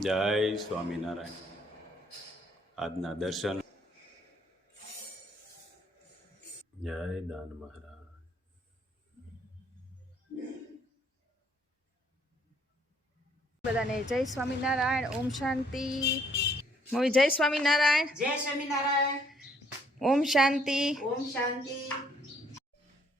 જય સ્વામિનારાયણ. આજના દર્શન. જય દાન મહારાજ. બધાને જય સ્વામિનારાયણ. ઓમ શાંતિ. મમ્મી જય સ્વામિનારાયણ. જય સ્વામિનારાયણ. ઓમ શાંતિ. ઓમ શાંતિ.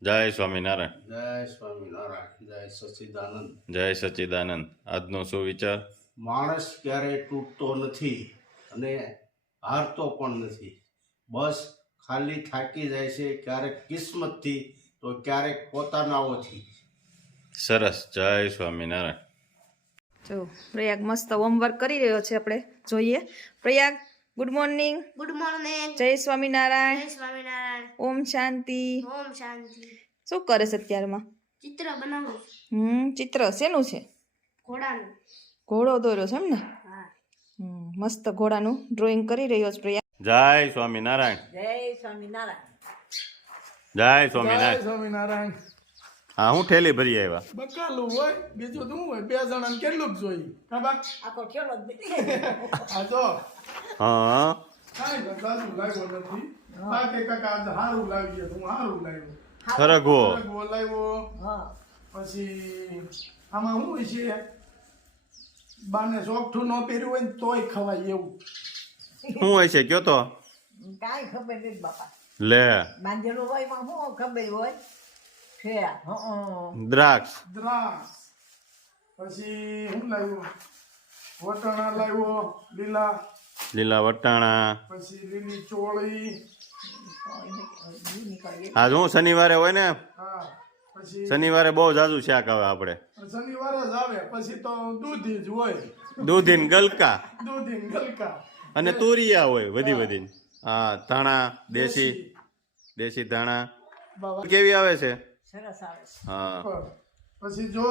જય સ્વામિનારાયણ. જય સ્વામિનારાયણ. જય સચિદાનંદ. જય સચિદાનંદ. આજનો શું વિચાર? માણસ ક્યારેય તૂટતો નથી અને હારતો પણ નથી. બસ ખાલી થાકી જાય છે ક્યારેક કિસ્મતથી તો ક્યારેક પોતાનાઓથી. સરસ. જય સ્વામિનારાયણ. જો પ્રયાગ મસ્ત હોમવર્ક કરી રહ્યો છે આપણે. જોઈએ. Prayag good morning good morning જય સ્વામિનારાયણ. જય સ્વામિનારાયણ. ઓમ શાંતિ. ઓમ શાંતિ. શું કરે છે અત્યારમાં? ચિત્ર બનાવું. હમ ચિત્ર શેનું છે? ઘોડાનું. ઘોડો દોર્યો છે એમ ને? મસ્ત ઘોડાનું ડ્રોઈંગ કરી રહ્યો છે પ્રિયા. જય સ્વામિનારાયણ. જય સ્વામિનારાયણ. જય સ્વામિનારાયણ. સ્વામિનારાયણ. હા હું ઠેલી ભરી આવ્યા. બકાલું હોય બીજું તો શું હોય? બે જણાને કેટલું જ જોઈએ? હા બા. આખો ઠેલો જ આ જો. હા. કાંઈ તો લાગ્યો નથી. આ કાકા આજે સારું લાવીએ હું સારું લાવ્યો. સરગવો. લાવ્યો. હા. પછી આમાં શું છે બાને ચોકઠું ન પહેર્યું હોય ને તોય ખવાય એવું. શું હોય છે? કયો તો? કાંઈ ખબર નથી બાપા. લે. બાંધેલું હોયમાં શું ખબર હોય? છે દ્રાક્ષ. દ્રાક્ષ. પછી શું લાવ્યો? વટાણા લાવ્યો લીલા. લીલા વટાણા. પછી લીલી ચોળી. આજ હું શનિવારે હોય ને? પછી શનિવારે બહુ જાજુ શાક આવે આપણે. શનિવારે જ આવે પછી તો દૂધી જ હોય. દૂધીન ગલકા. દૂધીન ગલકા. અને તુરિયા હોય વધી વધીને. હા ધાણા દેશી. દેશી. ધાણા. કેવી આવે છે? સરસ આવે છે. હા. પછી જો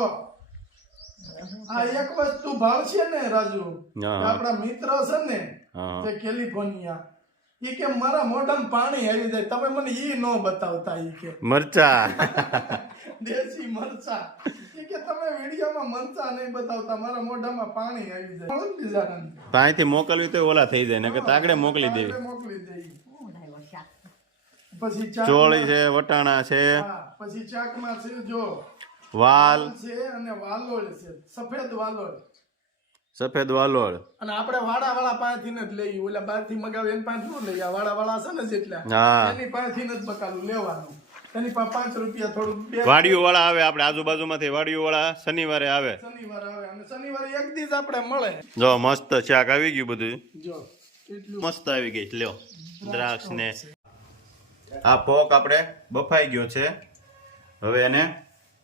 આ એક વસ્તુ ભાવશે ને રાજુ. આપણા મિત્ર છે ને તે કેલિફોર્નિયા. ઈ કે મારા મોઢામાં પાણી આવી જાય. તમે મને ઈ ન બતાવતા ઈ કે. મરચા. દેશી મરચા. ઈ કે તમે વિડીયોમાં મરચા નહીં બતાવતા. મારા મોઢામાં પાણી આવી જાય. કોણ બીજાને? તો મોકલવી તો ઓલા થઈ જાય ને કે આગળ મોકલી દેવી. મોકલી શાક? પછી ચોળી છે વટાણા છે. પછી ચાકમાં છે જો. વાલ છે અને વાલોળ છે. સફેદ વાલોળ. સફેદ વાલોળ. અને આપણે વાડા વાળા પાસેથી જ લઈ ઓલા બહારથી મગાવે એની પાસે ન લઈએ આ વાડા વાળા છે ને જેટલા. હા. એની પાસેથી જ બકાલું લેવાનું. એની પાસે પાંચ રૂપિયા થોડું બે વાડીઓ વાળા આવે આપણે આજુબાજુમાંથી વાડીઓ વાળા શનિવારે આવે. શનિવારે આવે અને શનિવારે એક દિવસ આપણે મળે. જો મસ્ત શાક આવી ગયું બધું. જો મસ્ત આવી ગઈ. લ્યો દ્રાક્ષ ને. આ પોક આપણે બફાઈ ગયો છે. હવે એને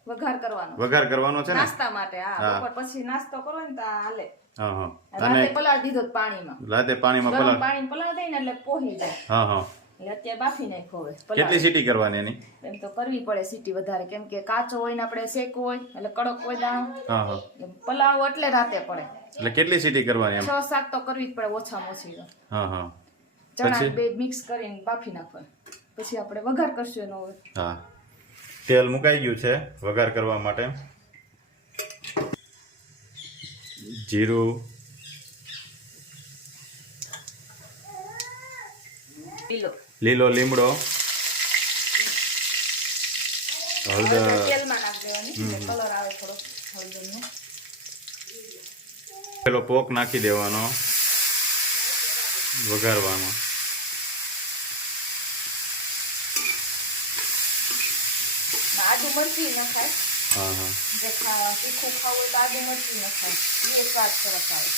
વઘાર કરવાનો. વઘાર કરવાનો છે નાસ્તા માટે હા પછી નાસ્તો કરો ને તો હાલે. હા હા. રાતે પલાળ દીધો પાણીમાં. રાતે પાણીમાં પલાળ. પાણી પલાળ દઈને એટલે પોહી જાય. હા હા. અત્યારે બાફી નાખો હવે કેટલી સીટી કરવાની એની? એમ તો કરવી પડે સીટી વધારે. કેમ કે કાચો હોય ને આપણે શેકો હોય એટલે કડક હોય દાણો હા હા. એમ એટલે રાતે પડે. એટલે કેટલી સીટી કરવાની એમ? છ સાત તો કરવી જ પડે ઓછામાં ઓછી હા હા. ચણા બે મિક્સ કરીને બાફી નાખવાનું. પછી આપણે વઘાર કરશું એનો હવે. હા. તેલ મુકાઈ ગયું છે વઘાર કરવા માટે. જીરું. લીલો. લીમડો. હળદર. પેલો પોક નાખી દેવાનો વઘારવાનો આદુ મરચી નખાય હા હા જે ખા તીખું ખાવું હોય તો આદુ મરચી નખાય એ સ્વાદ સરસ આવે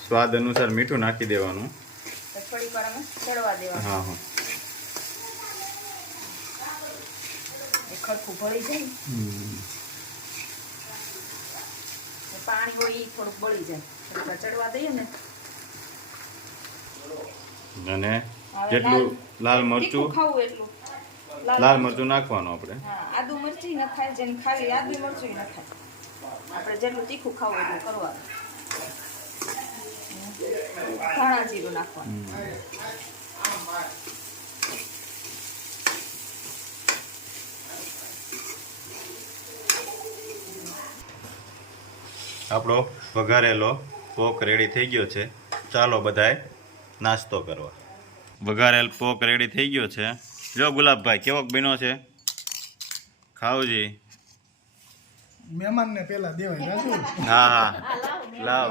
સ્વાદ અનુસાર મીઠું નાખી દેવાનું. થોડીક વાર અમે ચડવા દેવાનું. હા હા. ખરખું ભળી જાય પાણી હોય એ થોડુંક બળી જાય. ચડવા દઈએ ને. અને જેટલું લાલ- મરચું ખાવું એટલું. લાલ મરચું. નાખવાનું આપણે. આદુ મરચી ન ખાય જેને ખાવી આદુ મરચું નખાય આપણે જેટલું તીખું ખાવું એટલું કરવાનું. ધાણા જીરું નાખવાનું. આપણો વઘારેલો પોક રેડી થઈ ગયો છે. ચાલો બધાએ નાસ્તો કરવા. વઘારેલ પોક રેડી થઈ ગયો છે. જો ગુલાબભાઈ કેવો બન્યો છે? ખાવજી મહેમાનને પેલા દેવાય હા હા. લાવ.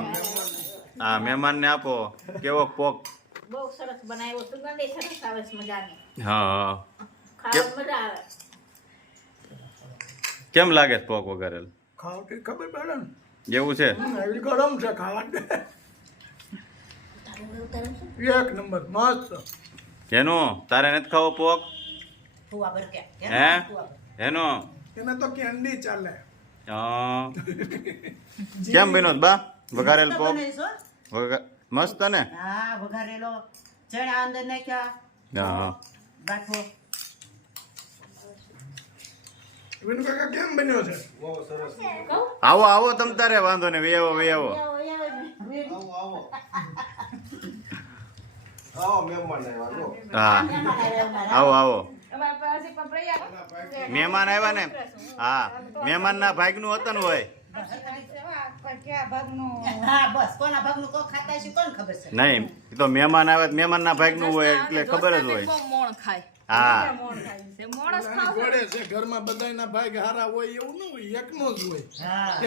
હા મહેમાનને આપો. કેવો પોક? બહુ સરસ બનાવ્યો. સુગંધ સરસ આવે છે મજાની. હા હા. મજા આવે. કેમ લાગે છે પોક વઘારેલ? ખાવ કે ખબર પડે ને? એવું છે? એવી ગરમ છે ખાવા એક નંબર મસ્ત. એનું તારે નથી ખાવો પોક? હે? એનો એને તો કેન્ડી ચાલે. હા. કેમ બન્યો બા? વઘારેલ પોક? વઘા- મસ્ત ને? હા વઘારેલો. ચણા અંદર નાખ્યા. હા. હા વિનુ કાકા કેમ બન્યો છે? આવો આવો તમ તારે વાંધો ને વેવો વેવો આવો આવો આવો મહેમાન હા. આવો આવો. મહેમાન આવ્યા ને? હા. મહેમાન ના ભાગનું હતું હોય? હા બસ. કોના ભાગનું કોક ખાતા છે કોણ ખબર છે? નહીં તો મહેમાન આવે મહેમાન ના ભાગનું હોય એટલે ખબર જ હોય. ખાય. હા. છે. ઘરમાં બધાયના ભાગ હારા હોય એવું ન હોય એકનો જ હોય.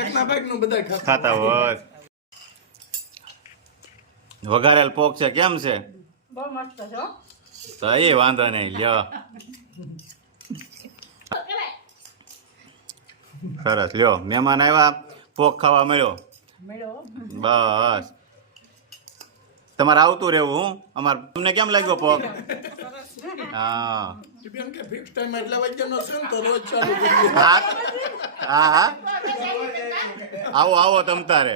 એકના ભાગનું બધાય ખાતા ખાતા હોય. વઘારેલ પોક છે કેમ છે? બહુ મસ્ત છે તો એ વાંધો નહીં લ્યો. સરસ લ્યો. મહેમાન આવ્યા પોક ખાવા મળ્યો. બસ. તમારે આવતું રહેવું હું? અમાર તમને કેમ લાગ્યો પોક? હા. બેન કે ફિક્સ ટાઈમ એટલા વાગ્યાનો છે ને તો રોજ ચાલુ કરી હા? હા આવો આવો તમ તારે.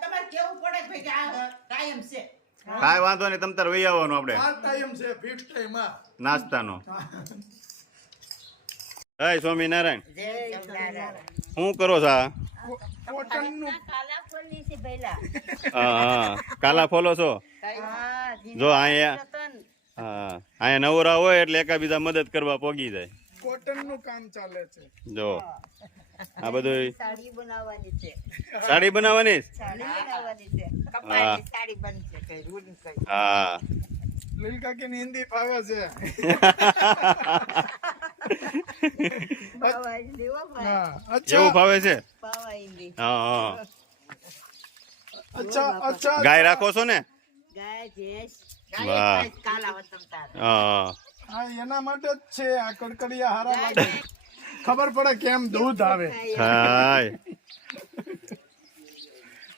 તમારે કેવું પડે ભાઈ કે આ કાયમ છે? કાંઈ વાંધો નહીં તમતારે વહી આવવાનું આપણે. આ ટાઈમ છે ફિક્સ ટાઈમ હા. નાસ્તાનો. હાય સ્વામિનારાયણ. જય સ્વામિનારાયણ. શું કરો છો કાલા ફોલો છો? જો અહીંયા હા. અહીંયા નવરા હોય એટલે એકાબીજા મદદ કરવા પોગી જાય. કોટનનું કામ ચાલે છે. જો. આ બધું સાડી બનાવવાની છે. સાડી બનાવવાની સાડી બનાવવાની છે. કપડાની સાડી બનશે કઈ રૂલ કઈ. હા. લીલ કે હિન્દી ફાવે છે. એવું ફાવે છે? હા અચ્છા અચ્છા ગાય રાખો છો ને? ગાય ભેંસ વાહ. હા. હા એના માટે જ છે આ કડકડિયા હારા લાગે ખબર પડે કેમ દૂધ આવે. હાય.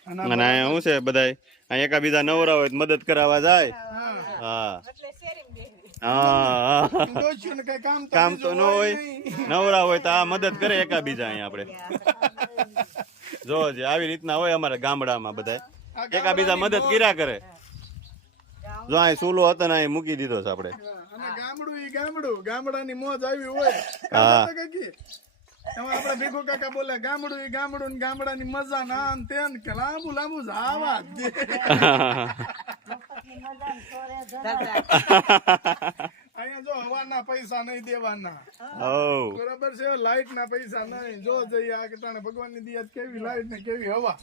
અને શું છે બધાય? અહીંયા એકાબીજા નવરા હોય મદદ કરાવવા જાય. હા. કામ તો કામ ન હોય. નવરા હોય તો આ મદદ કરે એકાબીજા અહીંયા આપણે. જો આવી રીતના હોય અમારા ગામડામાં બધા એકાબીજા મદદ કર્યા કરે. જો આ સુલો હતો ને અહીં મૂકી દીધો છે આપણે. અને ગામડું ઈ ગામડું. ગામડાની મોજ આવી હોય. હા. એમાં આપણે ભીખુ કાકા બોલે ગામડું ઈ ગામડું ને ગામડાની મજા ના આમ તેમ. કે લાંબુ લાંબુ જાવા દે. અહીંયા જો હવાના પૈસા નહીં દેવાના. બરાબર છે? લાઈટ ના પૈસા નહીં. જો જઈએ આ કટાણે ભગવાનની દિયાત કેવી લાઈટ ને કેવી હવા.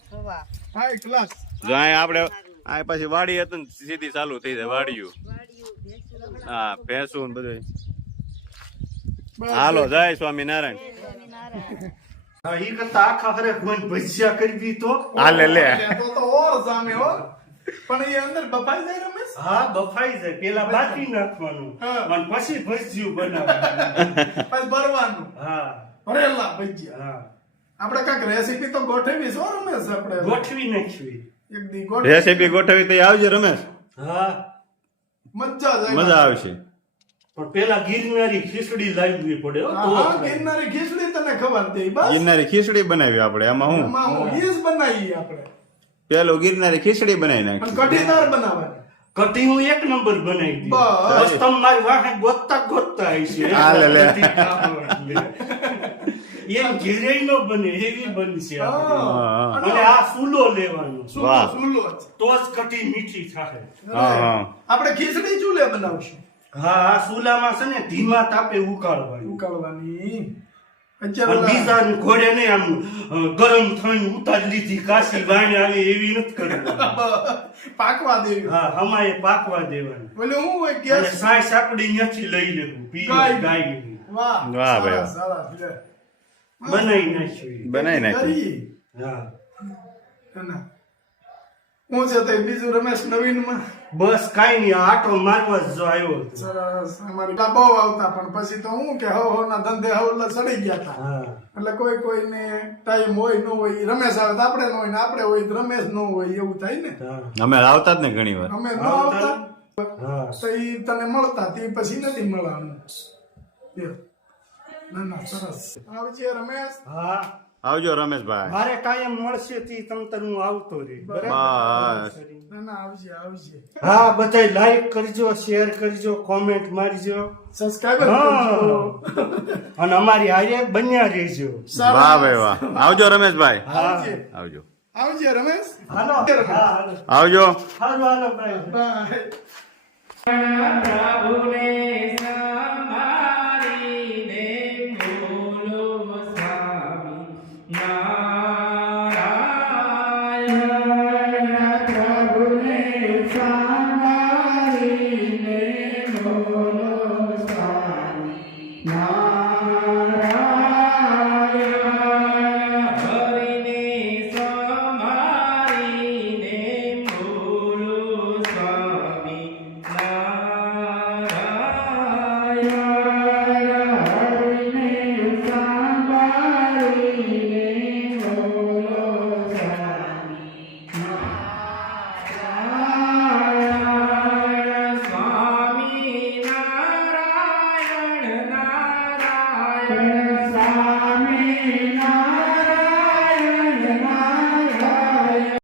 હાઈ ક્લાસ જો આપણે અહીં પછી વાડી હતી ને સીધી ચાલુ થઈ જાય વાડીયું. હા ભેંસું ને બધું હાલો જય સ્વામિનારાયણ. હા ઈ કરતા આખા ઘરે મને ભજીયા કરવી તો. હાલે લે તો તો ઓર સામે હો. પણ એ અંદર બફાઈ જાય રમેશ હા બફાઈ જાય. પેલા બાકી નાખવાનું. અને પછી ભજીયું બનાવવાનું. પછી ભરવાનું. હા. ભરેલા ભજીયા. હા. આપણે કાંઈક રેસીપી તો ગોઠવી છો રમેશ આપણે. ગોઠવી નાખવી. રેસીપી ગોઠવી તો આવજે રમેશ. હા. મજા મજા આવશે. પણ પેલા ગિરનારી ખીચડી લાવવી પડે. ગિરનારી ખીચડી તને ખબર દે ગિરનારી ખીચડી બનાવી આપણે એમાં હું? એમાં હું ઈ જ બનાવી આપણે. પેલો ગિરનારી ખીચડી બનાવી પણ નાખી કઢીદાર બનાવવાની. કટી હું એક નંબર બનાવી બસ. બસ મારી વાહે ગોતતા ગોતતા હશે હાલે લે. એમ ઘેરે નો બને એવી બનશે આ બધી. હા. અને આ ફૂલો લેવાનો. સુલો વાહ. સુલો જ. તો જ કટી મીઠી થાય. હા હા. આપણે ખીચડી ચૂલે બનાવશું? હા આ ફૂલામાં છે ને ધીમા તાપે ઉકાળવાની. ઉકાળવાની. અને અત્યારે ઓલા- બીજા ઘોડે ને આમ ગરમ થઈને ઉતારી લીધી કાશી વાણી આવી એવી નથી કરવાની. પાકવા દેવી. હા હમાએ પાકવા દેવાની. બોલે હું હોય ગેસ? સાય સાકડી ત્યાંથી લઈ લેવું પી ગાય. વાહ વાહ ભાઈ. બનાવી નાખ્યું બનાવી નાખ્યું હા. હું છે તે બીજું રમેશ નવીનમાં? બસ કાઈ નહીં આટો મારવા જ જો આવ્યો સરસ. અમારી બહુ આવતા પણ પછી તો હું કે હવ હવ ના ધંધે હવ ચડી ગયા હતા એટલે કોઈ કોઈને ટાઈમ હોય ન હોય રમેશ આવે તો આપણે ન હોય ને આપણે હોય તો રમેશ ન હોય એવું થાય ને. અમે આવતા જ ને ઘણી વાર. અમે ન આવતા? તો ઈ તને મળતા તે પછી નથી મળવાનું. ના ના સરસ. આવજે રમેશ. હા. આવજો રમેશભાઈ. મારે કાયમ મળશે તી તમ હું આવતો રહી. ના ના આવજે આવજે. હા બધાય લાઈક કરજો શેર કરજો કોમેન્ટ મારજો. સબસ્ક્રાઇબર. કરજો. અને અમારી હારે બન્યા રહેજો. વાહ ભાઈ વાહ. આવજો રમેશભાઈ. આવજે. આવજો. આવજે રમેશ. હાલો. આવજો હાલો. હાલો ભાઈ. બાય.